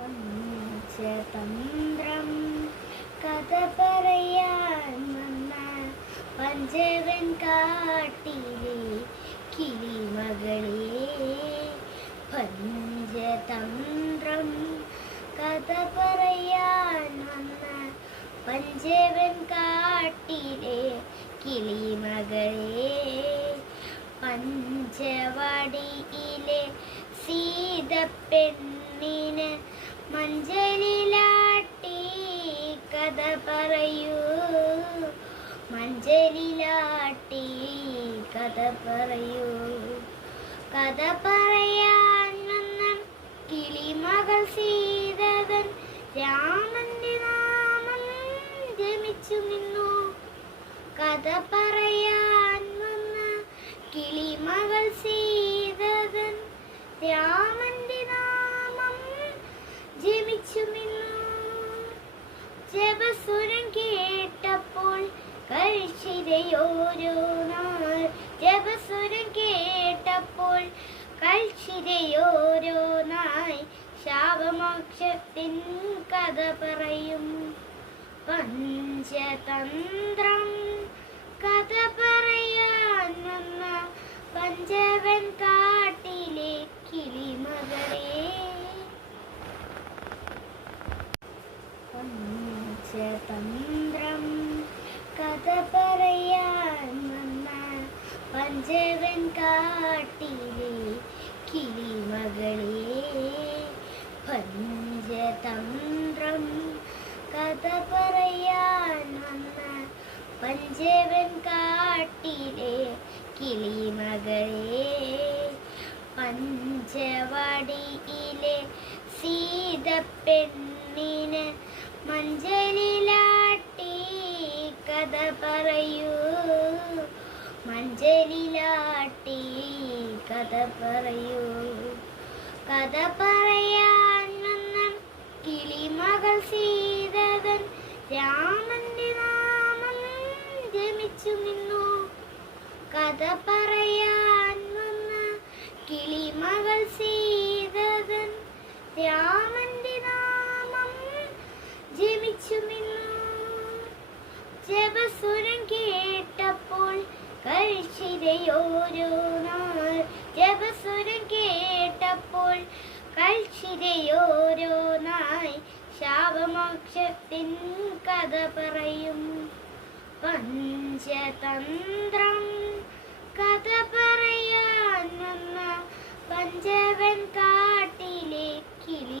പഞ്ചതന്ത്രം കഥ പറയാൻ വന്ന പഞ്ചവൻ കാട്ടിലെ കിളിമകളെ. പഞ്ചതന്ത്രം കഥ പറയാൻ വന്ന പഞ്ചവൻ കാട്ടിലെ കിളിമകളെ. പഞ്ചവടിയിലെ സീതപ്പെണ്ണിന് മഞ്ചലിലാട്ടി കഥ പറയൂ. മഞ്ചലിലാട്ടി കഥ പറയൂ. കഥ പറയാൻ വന്ന കിളിമകൾ സീതകൻ രാമന്റെ നാമം ജപിച്ചു നിന്നു. കഥ പറയാൻ വന്ന കിളിമകൾ സീതകൻ രാമന്റെ നാമം ജപിച്ചു നിന്നു. ജപസുരം കേട്ടപ്പോൾ കൽഷിതയോരോ നാൾ. ജപസുരം കേട്ടപ്പോൾ കൽഷിതയോരോ നാൾ. ശാപമോക്ഷത്തിൻ കഥ പറയും. പഞ്ചതന്ത്രം കഥ പറയാൻ വന്ന പഞ്ചവൻ കാട്ടിലെ കിളിമകളെ. പഞ്ചതന്ത്രം കഥ പറയാൻ വന്ന പഞ്ചവൻ കാട്ടിലെ കിളിമകളെ. പഞ്ചതന്ത്രം കഥ പറയാൻ വന്ന പഞ്ചവൻ കാട്ടിലെ കിളിമകളെ. പഞ്ചവടിയിലെ സീതപ്പെണ്ണിന് മഞ്ചലിലാട്ടി കഥ പറയൂ. മഞ്ചലിലാട്ടി കഥ പറയൂ. കഥ പറയാൻ വന്ന കിളിമകൾ സീതകൻ രാമന്റെ നാമം ജപിച്ചു നിന്നു. കഥ പറയാൻ വന്ന കിളിമകൾ സീതകൻ രാമന്റെ നാമം ജപിച്ചു നിന്നു. ജപസുരം കേട്ടപ്പോൾ കൽഷിതയോരോ നാൾ. ജപസുരം കേട്ടപ്പോൾ കൽഷിതയോരോ നാൾ. ശാപമോക്ഷത്തിൻ കഥ പറയും. പഞ്ചതന്ത്രം കഥ പറയാൻ വന്ന പഞ്ചവൻ കാട്ടിലെ കിളി.